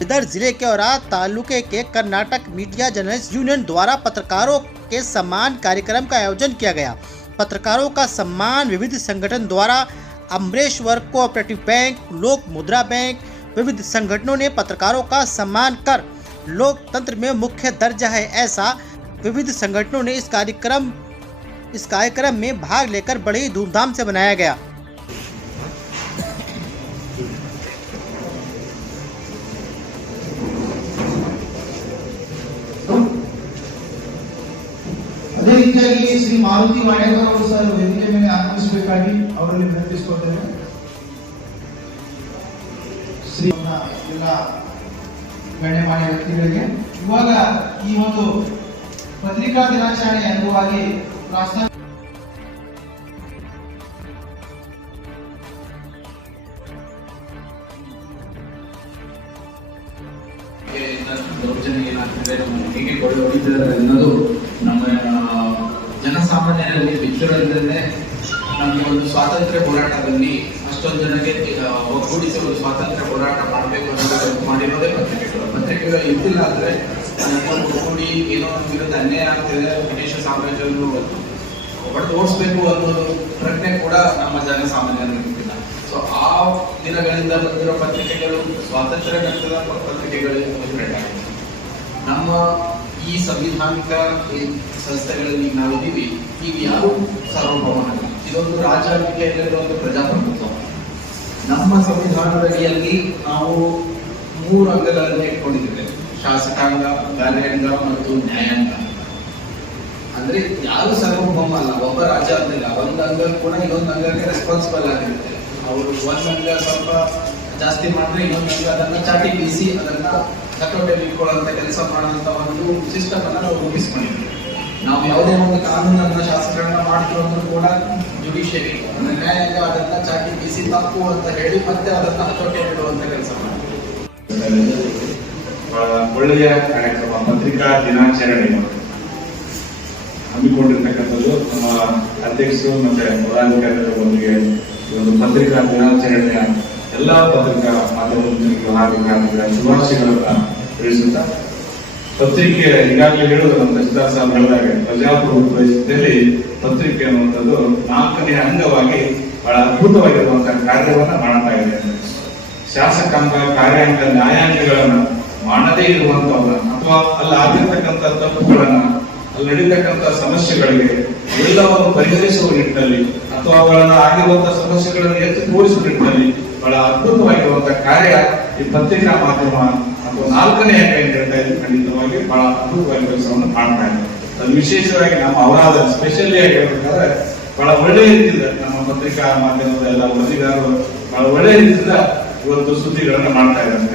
इधर जिले के औरा तालुके के कर्नाटक मीडिया जर्नलिस्ट यूनियन द्वारा पत्रकारों के सम्मान कार्यक्रम का आयोजन किया गया। पत्रकारों का सम्मान विविध संगठन द्वारा अमरेश्वर कोऑपरेटिव बैंक, लोक मुद्रा बैंक, विविध संगठनों ने पत्रकारों का सम्मान कर लोकतंत्र में मुख्य दर्जा है, ऐसा विविध संगठनों ने इस कार्यक्रम में भाग लेकर बड़ी ही धूमधाम से मनाया गया। ಅದೇ ರೀತಿಯಾಗಿ ಶ್ರೀ ಮಾರುತಿ ವಾಡೇಕರ್ ಅವರು ಸರ್ ವೇದಿಕೆ ಮೇಲೆ ಆಗಮಿಸಬೇಕಾಗಿ ಅವರಲ್ಲಿ ವಿನಂತಿಸಿಕೊಳ್ತೇನೆ. ಶ್ರೀ ಎಲ್ಲ ಗಣ್ಯಮಾನ್ಯ ವ್ಯಕ್ತಿಗಳಿಗೆ ಇವಾಗ ಈ ಒಂದು ಪತ್ರಿಕಾ ದಿನಾಚರಣೆ ಅಂಗವಾಗಿ ದೌರ್ಜನ್ಯ ಏನಾಗ್ತಿದೆ, ಹೇಗೆ ಹೊಡಿತಿದ್ದಾರೆ ಅನ್ನೋದು ನಮ್ಮ ಜನಸಾಮಾನ್ಯರಲ್ಲಿ ಬಿಚ್ಚಿರೋದ್ರಲ್ಲೇ ನಮಗೆ ಒಂದು ಸ್ವಾತಂತ್ರ್ಯ ಹೋರಾಟದಲ್ಲಿ ಅಷ್ಟೊಂದು ಜನಕ್ಕೆ ಒಗ್ಗೂಡಿಸಿ ಒಂದು ಸ್ವಾತಂತ್ರ್ಯ ಹೋರಾಟ ಮಾಡಬೇಕು ಅನ್ನೋದು ಮಾಡಿರೋದೇ ಪತ್ರಿಕೆಗಳು ಇದ್ದಿಲ್ಲ ಅಂದರೆ ಒಗ್ಗೂಡಿ ಏನೋ ವಿರುದ್ಧ ಅನ್ಯಾಯ ಆಗ್ತಿದೆ, ಬ್ರಿಟಿಷ್ ಸಾಮ್ರಾಜ್ಯವನ್ನು ಹೊಡೆದು ಓಡಿಸ್ಬೇಕು ಅನ್ನೋದು ಪ್ರಜ್ಞೆ ಕೂಡ ನಮ್ಮ ಜನಸಾಮಾನ್ಯರಲ್ಲಿ ಇರ್ತಿಲ್ಲ. ಸೊ ಆ ದಿನಗಳಿಂದ ಬಂದಿರೋ ಪತ್ರಿಕೆಗಳು ಸ್ವಾತಂತ್ರ್ಯ ನಂತರದ ಪತ್ರಿಕೆಗಳು ನಮ್ಮ ಈ ಸಂವಿಧಾನಿಕ ಸಂಸ್ಥೆಗಳಲ್ಲಿ ನಾವಿದ್ದೀವಿ. ಈಗ ಯಾರು ಸಾರ್ವಭೌಮನಲ್ಲ, ಇದೊಂದು ರಾಜಾಧಿಕೆಯಲ್ಲಿರುವ ಒಂದು ಪ್ರಜಾಪ್ರಭುತ್ವ. ನಮ್ಮ ಸಂವಿಧಾನದಡಿಯಲ್ಲಿ ನಾವು 3 ಅಂಗಗಳನ್ನು ಇಟ್ಕೊಂಡಿದ್ದೇವೆ: ಶಾಸಕಾಂಗ, ಕಾರ್ಯಾಂಗ ಮತ್ತು ನ್ಯಾಯಾಂಗ. ಅಂದ್ರೆ ಯಾರು ಸಾರ್ವಭೌಮ ಅಲ್ಲ, ಒಬ್ಬ ರಾಜ ಅಂತಿಲ್ಲ. ಒಂದು ಅಂಗ ಕೂಡ ಇನ್ನೊಂದು ಅಂಗಕ್ಕೆ ರೆಸ್ಪಾನ್ಸಿಬಲ್ ಆಗಿರುತ್ತೆ. ಅವರು ಒಂದು ಅಂಗ ಸ್ವಲ್ಪ ಜಾಸ್ತಿ ಮಾಡಿದ್ರೆ ಇನ್ನೊಂದು ಅಂಗ ಅದನ್ನ ಚಾಟಿ ಬೀಸಿ ಅದನ್ನ ಹತೋಟಿಯಲ್ಲಿ ಇಟ್ಕೊಳ್ಳುವಂತ ಕೆಲಸ ಮಾಡುವಂತ ಒಂದು ಸಿಸ್ಟಮ್ ಅನ್ನ ನಾವು ರೂಪಿಸ್ಕೊಂಡಿದ್ದೀವಿ. ನಾವು ಯಾವುದೇ ಒಂದು ಕಾನೂನನ್ನ ಶಾಸಕಾಂಗ ಮಾಡ್ತೀವಿ ಅಂದ್ರೂ ಕೂಡ ಜುಡಿಷಿಯರಿ ಅಂದ್ರೆ ನ್ಯಾಯಾಂಗ ಅದನ್ನ ಚಾಟಿ ಬೀಸಿ ತಪ್ಪು ಅಂತ ಹೇಳಿ ಮತ್ತೆ ಅದನ್ನ ಹತೋಟಿಯಲ್ಲಿ ಇಡುವಂತ ಕೆಲಸ ಮಾಡ್ತೀವಿ. ಒಳ್ಳೆಯ ಕಾರ್ಯಕ್ರಮ ಪತ್ರಿಕಾ ದಿನಾಚರಣೆ ಹಮ್ಮಿಕೊಂಡಿರ್ತಕ್ಕಂಥದ್ದು ನಮ್ಮ ಅಧ್ಯಕ್ಷರು ಮತ್ತೆ ಪದಾಧಿಕಾರಿಗಳೊಂದಿಗೆ ಈ ಒಂದು ಪತ್ರಿಕಾ ದಿನಾಚರಣೆಯ ಎಲ್ಲಾ ಪತ್ರಿಕಾ ಮಾಧ್ಯಮಗಳಿಗೆ ಹಾರ್ದಿಕ ಶುಭಾಶಯಗಳನ್ನ ತಿಳಿಸುತ್ತಾ, ಪತ್ರಿಕೆ ಈಗಾಗಲೇ ಹೇಳುವುದು ನಮ್ಮ ಸಿದ್ಧಾರ್ಥ ಸಾಹೇಬ್ ಹೇಳಿದಾಗ ಪ್ರಜಾಪ್ರಭುತ್ವ ಸ್ಥಿತಿಯಲ್ಲಿ ಪತ್ರಿಕೆ ಅನ್ನುವಂಥದ್ದು 4ನೇ ಅಂಗವಾಗಿ ಬಹಳ ಅದ್ಭುತವಾಗಿರುವಂತಹ ಕಾರ್ಯವನ್ನ ಮಾಡ್ತಾ ಇದೆ. ಶಾಸಕಾಂಗ, ಕಾರ್ಯಾಂಗ, ನ್ಯಾಯಾಂಗಗಳನ್ನ ಮಾಡದೇ ಇರುವಂತವನ್ನ ಅಥವಾ ಅಲ್ಲಿ ಆಗಿರ್ತಕ್ಕಂಥ ತಪ್ಪುಗಳನ್ನ, ಅಲ್ಲಿ ನಡೀತಕ್ಕಂಥ ಸಮಸ್ಯೆಗಳಿಗೆ ಎಲ್ಲವನ್ನು ಪರಿಹರಿಸುವ ನಿಟ್ಟಿನಲ್ಲಿ ಅಥವಾ ಅವುಗಳನ್ನ ಆಗಿರುವಂತಹ ಸಮಸ್ಯೆಗಳನ್ನು ಎತ್ತಿ ತೋರಿಸುವ ನಿಟ್ಟಿನಲ್ಲಿ ಬಹಳ ಅದ್ಭುತವಾಗಿರುವಂತಹ ಕಾರ್ಯ ಈ ಪತ್ರಿಕಾ ಮಾಧ್ಯಮ ಅಥವಾ 4ನೇ ಅಂಗ ಏನ್ ಹೇಳ್ತಾ ಇದ್ದು ಖಂಡಿತವಾಗಿ ಬಹಳ ಅದ್ಭುತವಾಗಿ ಕೆಲಸವನ್ನು ಮಾಡ್ತಾ ಇದೆ. ಅದು ವಿಶೇಷವಾಗಿ ನಮ್ಮ ಅವರಾದ ಸ್ಪೆಷಲಿ ಆಗಿ ಹೇಳ್ಬೇಕಾದ್ರೆ ಬಹಳ ಒಳ್ಳೆಯ ರೀತಿಯಿಂದ ನಮ್ಮ ಪತ್ರಿಕಾ ಮಾಧ್ಯಮದ ಎಲ್ಲ ವರದಿಗಾರರು ಬಹಳ ಒಳ್ಳೆಯ ರೀತಿಯಿಂದ ಇವತ್ತು ಸುದ್ದಿಗಳನ್ನ ಮಾಡ್ತಾ ಇದ್ದಾರೆ.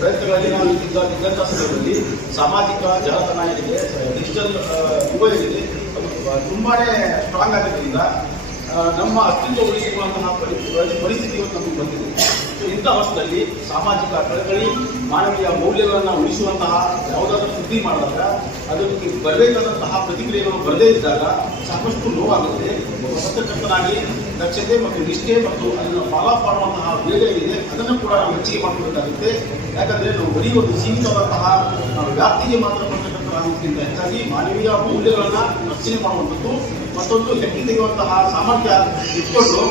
ಪ್ರಯತ್ನಗಳಲ್ಲಿ ನಾವು ಇದ್ದಂಥ ಸಂದರ್ಭದಲ್ಲಿ ಸಾಮಾಜಿಕ ಜಾಲತಾಣ ಏನಿದೆ, ಡಿಜಿಟಲ್ ಯುಗ ಏನಿದೆ, ಅದು ತುಂಬಾನೇ ಸ್ಟ್ರಾಂಗ್ ಆಗೋದ್ರಿಂದ ನಮ್ಮ ಅಸ್ತಿತ್ವ ಉಳಿಸಿಕೊಳ್ಳುವಂತಹ ಪರಿಸ್ಥಿತಿ ಇವತ್ತು ನಮಗೆ ಬಂದಿದೆ. ಸೊ ಇಂಥ ಅವಸ್ಥೆಯಲ್ಲಿ ಸಾಮಾಜಿಕ ಕಳಕಳಿ, ಮಾನವೀಯ ಮೌಲ್ಯಗಳನ್ನು ಉಳಿಸುವಂತಹ ಯಾವುದಾದ್ರೂ ಸುದ್ದಿ ಮಾಡಿದಾಗ ಅದಕ್ಕೆ ಬರಬೇಕಾದಂತಹ ಪ್ರತಿಕ್ರಿಯೆಗಳು ಬರದೇ ಇದ್ದಾಗ ಸಾಕಷ್ಟು ನೋವಾಗುತ್ತೆ. ಒಬ್ಬ ಪತ್ರಕರ್ತನಾಗಿ ದಕ್ಷತೆ ಮತ್ತು ನಿಷ್ಠೆ ಮತ್ತು ಅದನ್ನು ಫಾಲೋ ಮಾಡುವಂತಹ ವೇಗ ಏನಿದೆ ಅದನ್ನು ಕೂಡ ನಾವು ಹೆಚ್ಚಿಗೆ ಮಾಡಬೇಕಾಗುತ್ತೆ. ಯಾಕಂದರೆ ನಾವು ಬರೀ ಒಂದು ಸೀಮಿತವಾದಂತಹ ವ್ಯಾಪ್ತಿಗೆ ಮಾತ್ರ ಪತ್ರಕರ್ತರಾಗುವುದಕ್ಕಿಂತ ಹೆಚ್ಚಾಗಿ ಮಾನವೀಯ ಮೌಲ್ಯಗಳನ್ನು ರಕ್ಷಣೆ ಮಾಡುವಂಥದ್ದು, ಮತ್ತೊಂದು ಹೆಕ್ಕಿ ತೆಗೆಯುವಂತಹ ಸಾಮರ್ಥ್ಯ ಇಟ್ಕೊಂಡು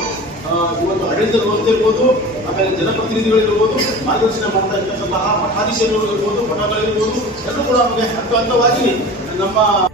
ಇವತ್ತು ಆಡಳಿತ ವ್ಯವಸ್ಥೆ ಇರ್ಬೋದು, ಆಮೇಲೆ ಜನಪ್ರತಿನಿಧಿಗಳಿರ್ಬೋದು, ಮಾರ್ಗದರ್ಶನ ಮಾಡ್ತಾ ಇರ್ತಕ್ಕಂತಹ ಮಠಾಧೀಶರು ಇರ್ಬೋದು, ಮಠಗಳಿರ್ಬೋದು, ಎಲ್ಲರೂ ಕೂಡ ನಮಗೆ ಹಂತವಾಗಿ ನಮ್ಮ